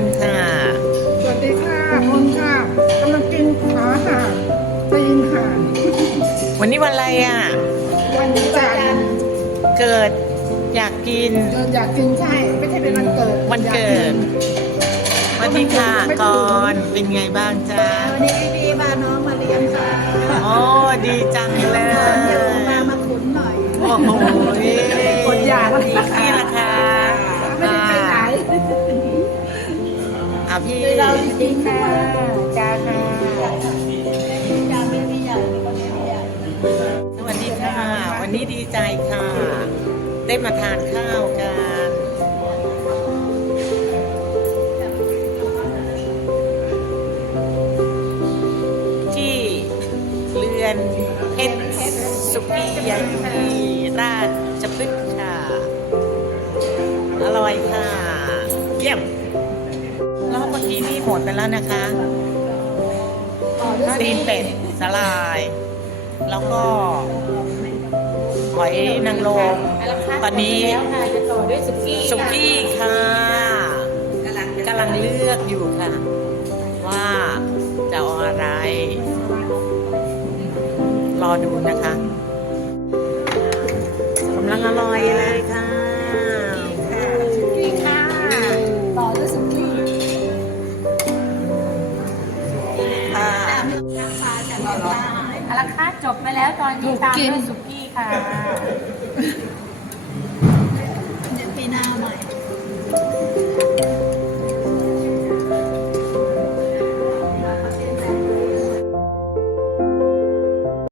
นค่ะ สวัสดีค่ะมนค่ะกำลังกินขาห่านตีนห่านวันนี้วันอะไรอะ วันจันทร์เกิดอยากกินเอออยากกินใช่ ไม่ใช่เป็นวันเกิดวันเกิดอยาวันนี้ค่ะก่อนเป็นไงบ้างจ๊ะวันนี้ดีมาน้องมาเรียนค่ะโอ้ดีจังเลยเดี๋ยวมามาขุนหน่อย โอ้โหอดอยากดีนี่ละค่ะ พี่ดีค่ะจ้าค่ะอยากไม่มีอยากมีคนาสวัสดีค่ะ วันนี้ดีใจค่ะ ได้มาทานข้าวกันที่เรือนเพชรสุกี้ยายีราชพฤกษ์ค่ะ อร่อยค่ะ เยี่ยม แล้วเมื่อกี้นี่หมดไปแล้วนะคะตีนเป็ดสลาย แล้วก็หอยนางรมตอนนี้แล้วค่ะจะต่อด้วยสุกี้สุกี้ค่ะกำลังเลือกอยู่ค่ะ ว่าจะเอาอะไร รอดูนะคะ อาละค่ะจบไปแล้วตอนนี้ตามด้วยสุกี้ค่ะ